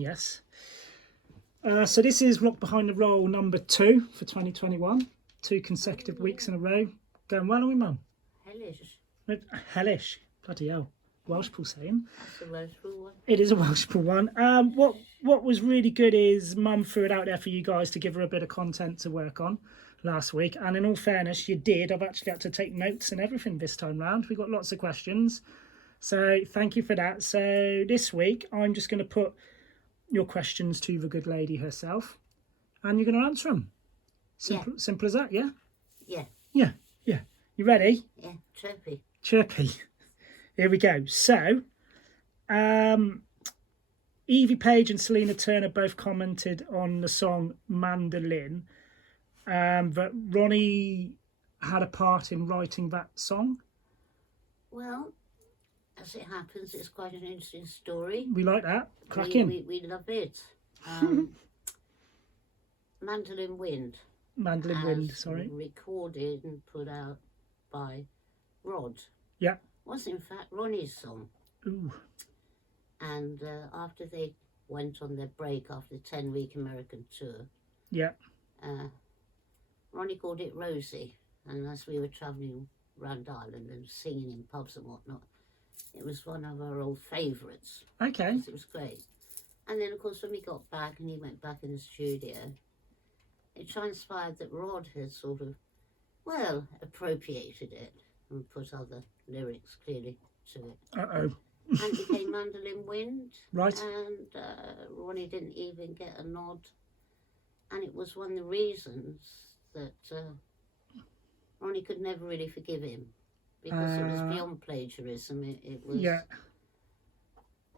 Yes. So this is Rock Behind the Roll number 2 for 2021. 2 consecutive weeks in a row. Going well, are we, Mum? Hellish. Hellish. Bloody hell. Welsh pool saying. That's a Welsh pool one. It is a Welsh pool one. What was really good is Mum threw it out there for you guys to give her a bit of content to work on last week. And in all fairness, you did. I've actually had to take notes and everything this time round. We got lots of questions. So thank you for that. So this week, I'm just going to put your questions to the good lady herself, and you're going to answer them. Simple as that, yeah? Yeah. Yeah. You ready? Yeah, chirpy. Chirpy. Here we go. So, Evie Page and Selena Turner both commented on the song Mandolin, that Ronnie had a part in writing that song. Well, as it happens, it's quite an interesting story. We like that. Cracking. We love it. Mandolin Wind. Mandolin Wind, sorry. Recorded and put out by Rod. Yeah. Was in fact Ronnie's song. Ooh. And after they went on their break after the 10-week American tour, yeah, Ronnie called it Rosie. And as we were travelling around Ireland and singing in pubs and whatnot, it was one of our old favourites. Okay. It was great. And then, of course, when we got back and he went back in the studio, it transpired that Rod had sort of, well, appropriated it and put other lyrics clearly to it. Uh-oh. And it became Mandolin Wind. Right. And Ronnie didn't even get a nod. And it was one of the reasons that Ronnie could never really forgive him, because it was beyond plagiarism. It was. Yeah.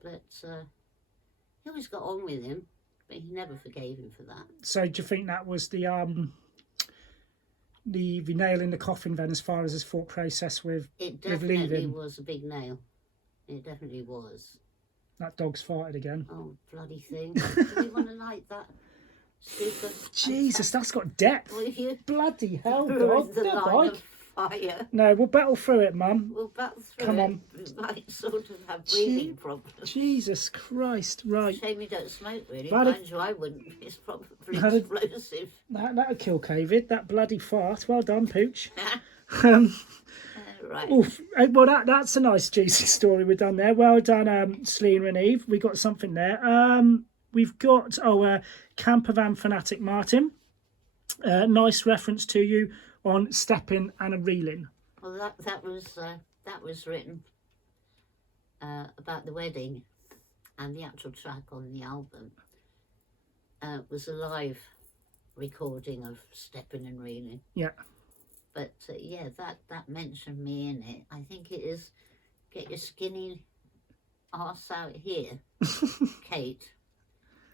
But he always got on with him, but he never forgave him for that. So do you think that was the nail in the coffin then, as far as his thought process with leaving? It definitely was a big nail. It definitely was. That dog's farted again. Oh, bloody thing. Do we want to light that super... Jesus, that's got depth. Will you? Bloody hell, Ruin dog. the No, line bike. of fire. No, we'll battle through it, Mum. We'll battle through Come it. on. We might sort of have breathing problems. Jesus Christ, right. Shame you don't smoke, really. Bloody- Mind you, I wouldn't. It's probably Bloody- explosive. That'll kill COVID, that bloody fart. Well done, Pooch. Right. Oof. Well, that's a nice juicy story we've done there. Well done, Selena and Eve. We got something there. We've got Campervan Fanatic Martin. Nice reference to you on stepping and a reeling. Well, that was written about the wedding, and the actual track on the album was a live recording of stepping and reeling. Yeah. But yeah, that mentioned me in it. I think it is get your skinny arse out here, Kate.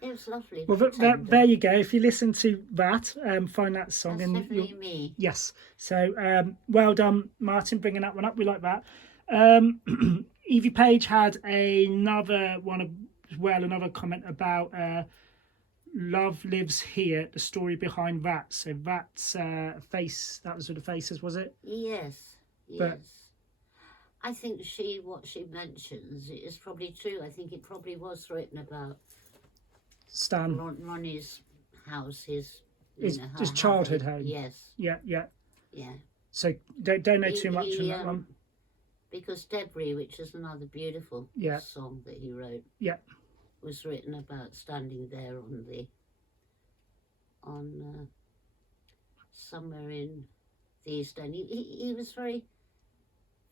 It was lovely. Well, there you go. If you listen to that, find that song. That's definitely me. Yes. So well done, Martin, bringing that one up. We like that. Evie Page had another comment about Love Lives Here, the story behind that. So that's face. That was with the faces, was it? Yes. But, I think what she mentions is probably true. I think it probably was written about Stan. Ronnie's house, his childhood home. Yes. Yeah. Yeah. So don't know too much on that one. Because Debris, which is another beautiful song that he wrote, was written about standing there on somewhere in the East End. He was very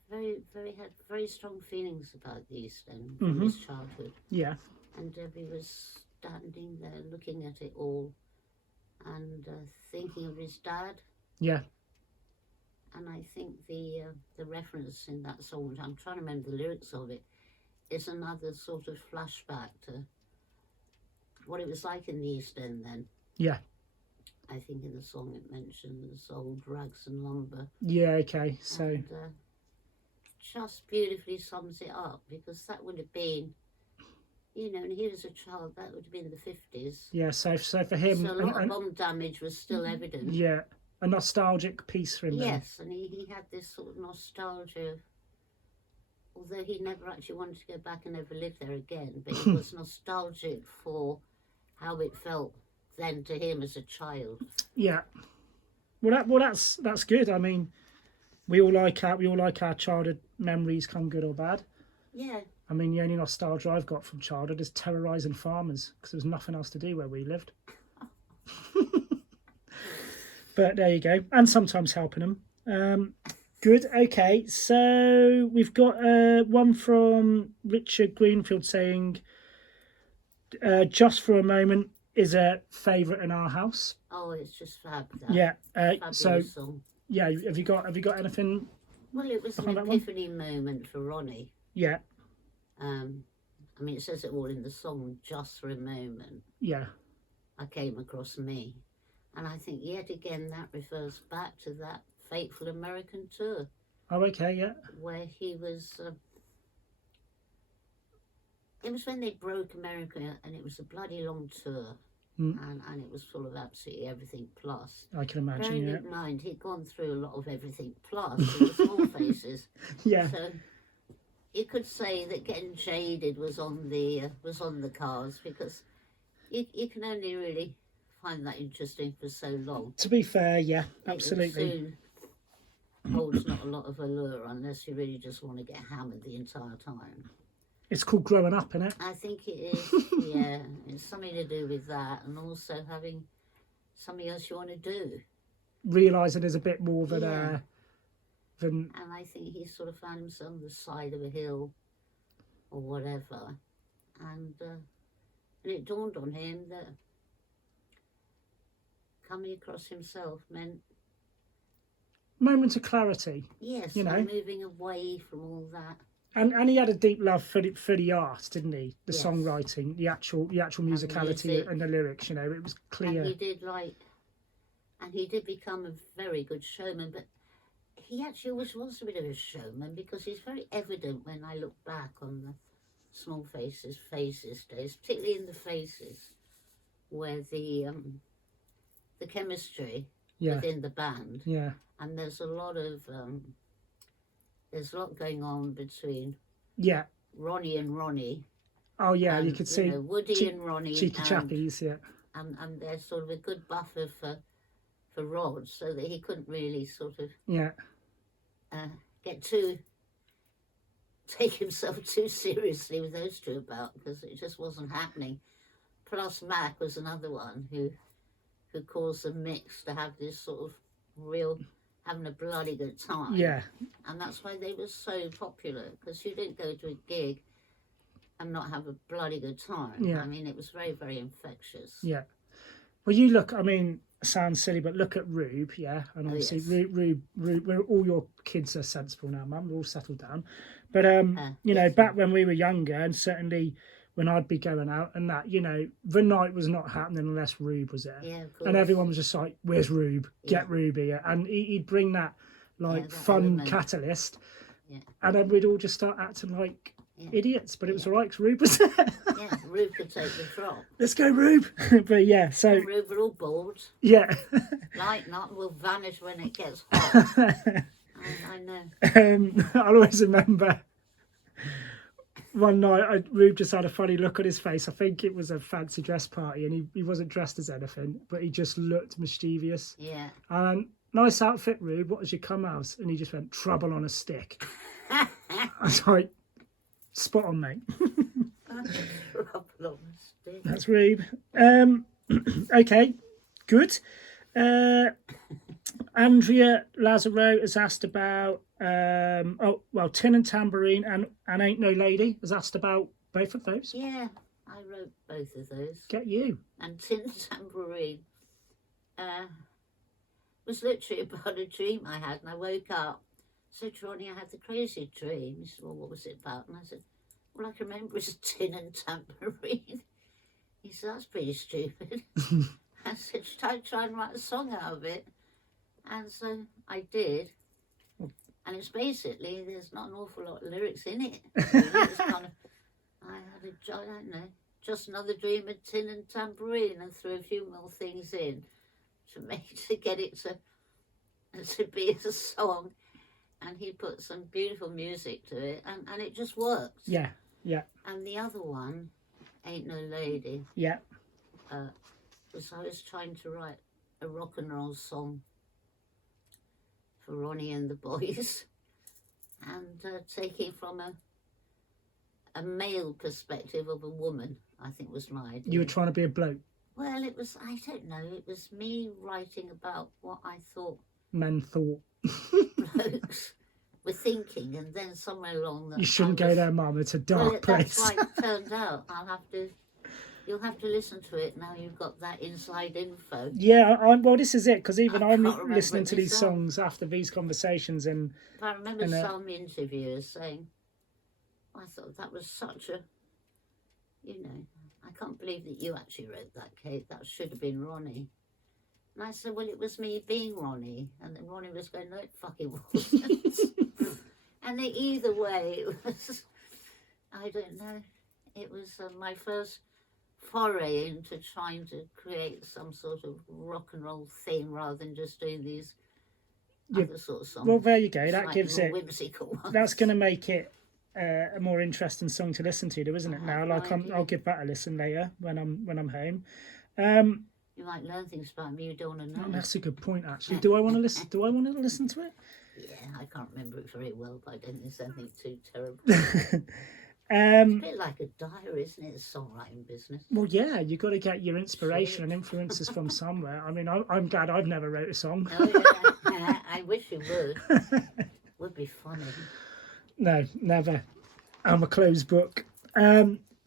had very strong feelings about the East End from his childhood. Yeah. And Debbie was standing there looking at it all and thinking of his dad. Yeah. And I think the reference in that song, which I'm trying to remember the lyrics of it, is another sort of flashback to what it was like in the East End then. Yeah. I think in the song it mentions old rags and lumber. Yeah, okay. So and, just beautifully sums it up, because that would have been, and he was a child, that would have been the 50s. Yeah, so for him... So a lot of bomb damage was still evident. Yeah, a nostalgic piece for him. Yes, and he had this sort of nostalgia of although he never actually wanted to go back and ever live there again, but he was nostalgic for how it felt then to him as a child. Yeah. Well, that's good. I mean, we all like our childhood memories, come good or bad. Yeah. I mean, the only nostalgia I've got from childhood is terrorising farmers because there was nothing else to do where we lived. But there you go, and sometimes helping them. Good. Okay, so we've got one from Richard Greenfield saying, "Just for a moment" is a favourite in our house. Oh, it's just fab. Yeah. So song. Yeah, have you got anything? Well, it was an epiphany moment for Ronnie. Yeah. I mean, it says it all in the song. Just for a moment. Yeah. I came across me, and I think yet again that refers back to that fateful American tour. Oh, okay. Yeah. Where he was. It was when they broke America, and it was a bloody long tour. And it was full of absolutely everything plus. I can imagine, Bearing in mind, he'd gone through a lot of everything plus in the small faces. Yeah. So you could say that getting jaded was on the cards, because you can only really find that interesting for so long. To be fair, yeah, absolutely. It soon holds not a lot of allure unless you really just want to get hammered the entire time. It's called growing up, isn't it? I think it is, yeah. It's something to do with that, and also having something else you want to do. Realising there's a bit more than... And I think he sort of found himself on the side of a hill or whatever. And it dawned on him that coming across himself meant... Moment of clarity. Yes, you know, moving away from all that. And he had a deep love for the art, didn't he? The songwriting, the actual musicality and the lyrics. You know, it was clear. And he did become a very good showman. But he actually always was a bit of a showman, because it's very evident when I look back on the small faces days, particularly in the faces, where the chemistry within the band. Yeah. And there's a lot going on between Ronnie and Ronnie. Oh yeah, you could see Woody and Ronnie, cheeky chappies, and there's sort of a good buffer for Rod, so that he couldn't really sort of take himself too seriously with those two about, because it just wasn't happening. Plus Mac was another one who caused the mix to have this sort of real having a bloody good time. Yeah. And that's why they were so popular, because you didn't go to a gig and not have a bloody good time. Yeah. I mean, it was very, very infectious. Yeah. Well, you look, I mean, sounds silly, but look at Rube, yeah? And obviously, Rube, all your kids are sensible now, Mum. We're all settled down. But, you know, back when we were younger, and certainly when I'd be going out and that, you know, the night was not happening unless Rube was there. Yeah, of course. And everyone was just like, where's Rube? Get Rube here. And he'd bring that, like, fun element. Catalyst. Yeah. And then we'd all just start acting like idiots. But it was all right, because Rube was there. Yeah, Rube could take the drop. Let's go, Rube. But yeah, so... And Rube, we're all bored. Yeah. Lighten up, we'll vanish when it gets hot. I know. I'll always remember... One night, Rube just had a funny look on his face. I think it was a fancy dress party, and he wasn't dressed as anything, but he just looked mischievous. Yeah. And nice outfit, Rube. What was your come house? And he just went, trouble on a stick. I was like, spot on, mate. Trouble on a stick. That's Rube. Okay, good. Andrea Lazaro has asked about Tin and Tambourine and Ain't No Lady has asked about both of those. Yeah, I wrote both of those. Get you. And Tin and Tambourine was literally about a dream I had, and I woke up. So Ronnie, I had the crazy dream. He said, well, what was it about? And I said, all I can remember is a tin and tambourine. He said, that's pretty stupid. I said, should I try and write a song out of it? And so I did. And it's basically, there's not an awful lot of lyrics in it. Really. It's kind of, I don't know, just another dream of tin and tambourine, and threw a few more things in to get it to be a song. and he put some beautiful music to it, and it just worked. Yeah, yeah. And the other one, Ain't No Lady. Yeah. Was I was trying to write a rock and roll song for Ronnie and the Boys, and taking from a male perspective of a woman, I think was my idea. You were trying to be a bloke? Well, it was, I don't know, it was me writing about what I thought men thought. blokes were thinking, and then somewhere along that... You shouldn't go there, Mum, it's a dark place. That's why it turned out. You'll have to listen to it now you've got that inside info. Yeah, well, this is it, because even I'm listening to these myself. songs after these conversations. And I remember some interviewers saying, I thought that was such a, I can't believe that you actually wrote that, Kate. That should have been Ronnie. And I said, well, it was me being Ronnie. And then Ronnie was going, no, it fucking wasn't. And either way, it was, I don't know, it was my first foray into trying to create some sort of rock and roll theme rather than just doing these other sort of songs. Well, there you go. That gives it. Whimsical ones. That's going to make it a more interesting song to listen to, though, isn't it? Now, like I'll give that a listen later when I'm home. You might learn things about me you don't want to know. Oh, that's a good point, actually. Do I want to listen? Do I want to listen to it? Yeah, I can't remember it very well, but I don't think it's anything too terrible. It's a bit like a diary, isn't it? It's a songwriting business. Well, yeah, you've got to get your inspiration and influences from somewhere. I mean, I'm glad I've never wrote a song. Oh, yeah. I wish you would. Would be funny. No, never. I'm a closed book.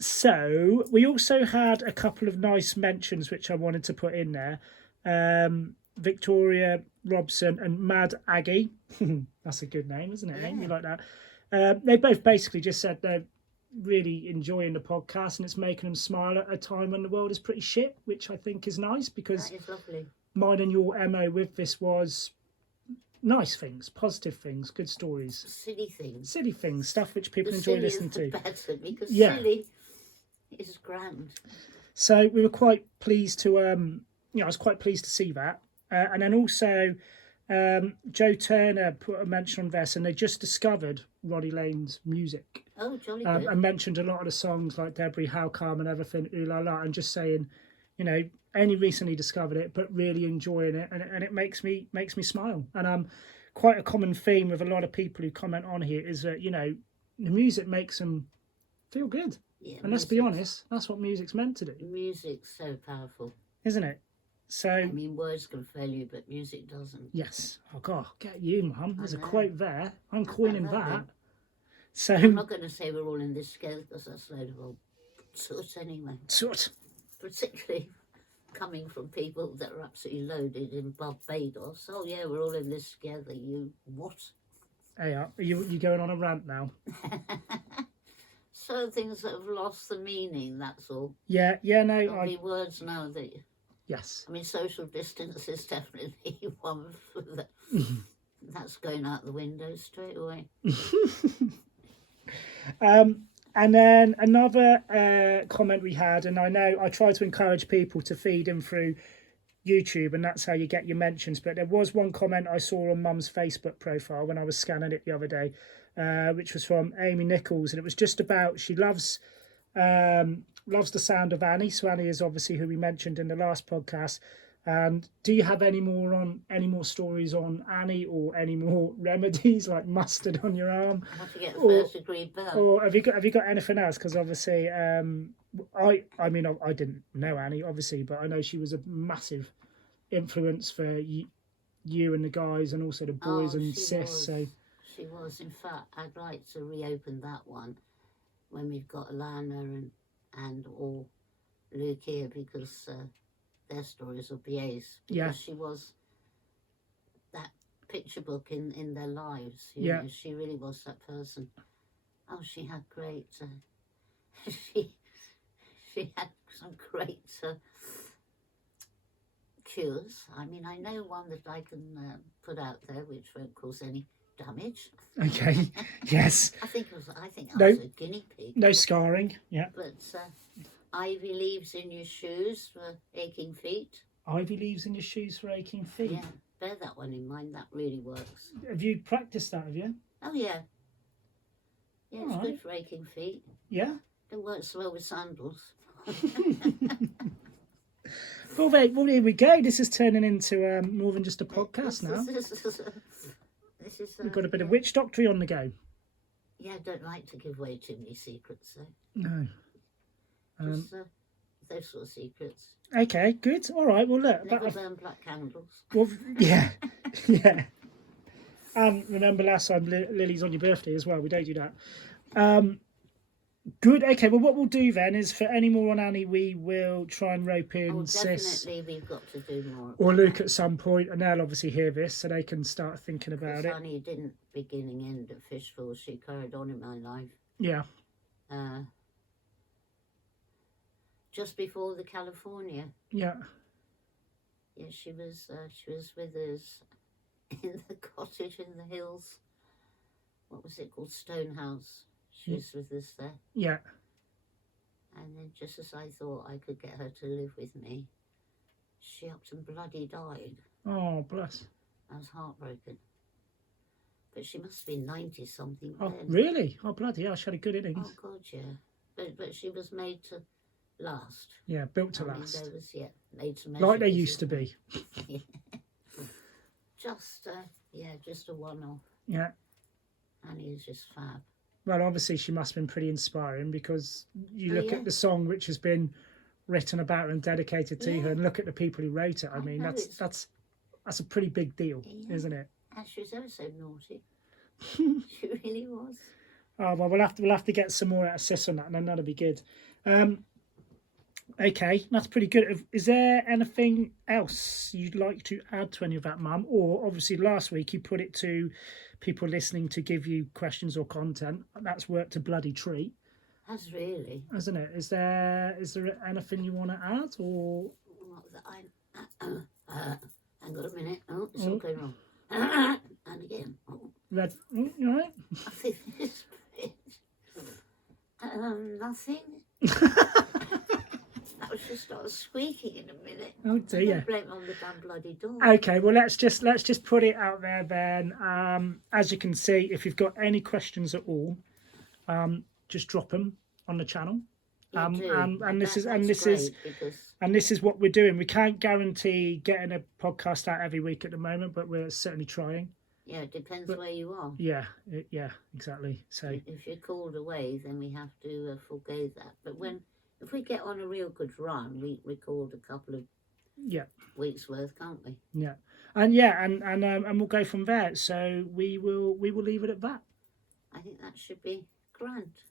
So we also had a couple of nice mentions which I wanted to put in there. Victoria Robson and Mad Aggie. That's a good name, isn't it? Yeah. You like that? They both basically just said they're really enjoying the podcast and it's making them smile at a time when the world is pretty shit, which I think is nice, because that is lovely. Mine and your MO with this was nice things, positive things, good stories. Silly things, stuff which people enjoy listening to. Better, because silly is grand. So we were quite pleased to, I was quite pleased to see that. And then also, Joe Turner put a mention on this, and they just discovered Roddy Lane's music. Oh, jolly good. And mentioned a lot of the songs like Debris, How Come and everything, Ooh La La, and just saying, only recently discovered it, but really enjoying it, and it makes me smile. And quite a common theme with a lot of people who comment on here is that, the music makes them feel good. Yeah, and let's be honest, that's what music's meant to do. Music's so powerful. Isn't it? So, I mean, words can fail you, but music doesn't. Yes. Oh, God, get you, Mum. There's a quote there. I'm coining that. So I'm not going to say we're all in this together, because that's a load of old soot anyway. Soot. Particularly coming from people that are absolutely loaded in Barbados. Oh, yeah, we're all in this together. You what? Hey, are you going on a rant now? So things that have lost the meaning, that's all. Yeah, no. There'll be words now that... Yes. I mean, social distance is definitely one that... That's going out the window straight away. And then another comment we had, and I know I try to encourage people to feed in through YouTube, and that's how you get your mentions. But there was one comment I saw on Mum's Facebook profile when I was scanning it the other day, which was from Amy Nichols, and it was just about she loves the sound of Annie. So Annie is obviously who we mentioned in the last podcast. And do you have any more stories on Annie, or any more remedies like mustard on your arm? How to get a first degree burn? Or have you got anything else? Because obviously, I mean I didn't know Annie obviously, but I know she was a massive influence for you and the guys, and also the boys and sis. So she was. In fact, I'd like to reopen that one when we've got Alana and or Luke here, because. Their stories of BAs, because she was that picture book in their lives. You know, she really was that person. Oh, she had great. She had some great cures. I mean, I know one that I can put out there, which won't cause any damage. Okay. Yes. I think I was a guinea pig. No scarring. Yeah. But. Ivy leaves in your shoes for aching feet. Ivy leaves in your shoes for aching feet? Yeah. bear that one in mind. That really works. Have you practiced that, have you? Oh, yeah. Yeah, it's All good right. for aching feet. Yeah. Don't work so well with sandals. Well, here we go. This is turning into more than just a podcast now. We've got a bit of witch doctory on the go. Yeah, I don't like to give away too many secrets, so. No. Just those sort of secrets. Okay, good. All right. Well, look. Never burn black candles. Well, yeah, yeah. And remember last time, Lily's on your birthday as well. We don't do that. Good. Okay. Well, what we'll do then is for any more on Annie, we will try and rope in Sis Definitely, we've got to do more. or Luke at some point, and they'll obviously hear this, so they can start thinking about it. Annie didn't beginning end at Fishville. She carried on in my life. Yeah. Just before the California. Yeah. Yeah, she was with us in the cottage in the hills. What was it called? Stonehouse. She was with us there. Yeah. And then just as I thought I could get her to live with me, she up and bloody died. Oh, bless. I was heartbroken. But she must have been 90-something Oh, then. really? Oh, bloody hell. She had a good innings. Oh, God, yeah. But she was made to last. Yeah, built to I mean, last. there was, made to measure. Like they used to be. Yeah. Just a one-off. Yeah. And he was just fab. Well, obviously she must have been pretty inspiring, because you look yeah. at the song which has been written about her and dedicated to her, and look at the people who wrote it. I mean, know, that's a pretty big deal, isn't it? And she was ever so naughty. She really was. Oh well, we'll have to get some more out of Sis on that, and then that'll be good. Okay, that's pretty good. Is there anything else you'd like to add to any of that, Mum? Or obviously last week you put it to people listening to give you questions or content. That's worked a bloody treat. Has really. Isn't it? Is there anything you want to add, or? Hang on a minute. Oh, it's all going wrong. And again. Oh. Red. You all right? I think this bit. Nothing. That was just start squeaking in a minute. Oh dear. Blame it on the damn bloody door. Okay, well let's just put it out there then. As you can see, if you've got any questions at all, just drop them on the channel. This is what we're doing. We can't guarantee getting a podcast out every week at the moment, but we're certainly trying. Yeah, it depends where you are. Yeah, exactly. So if you're called away, then we have to forego that. But if we get on a real good run, we record a couple of weeks worth, can't we? Yeah, and we'll go from there. So we will leave it at that. I think that should be grand.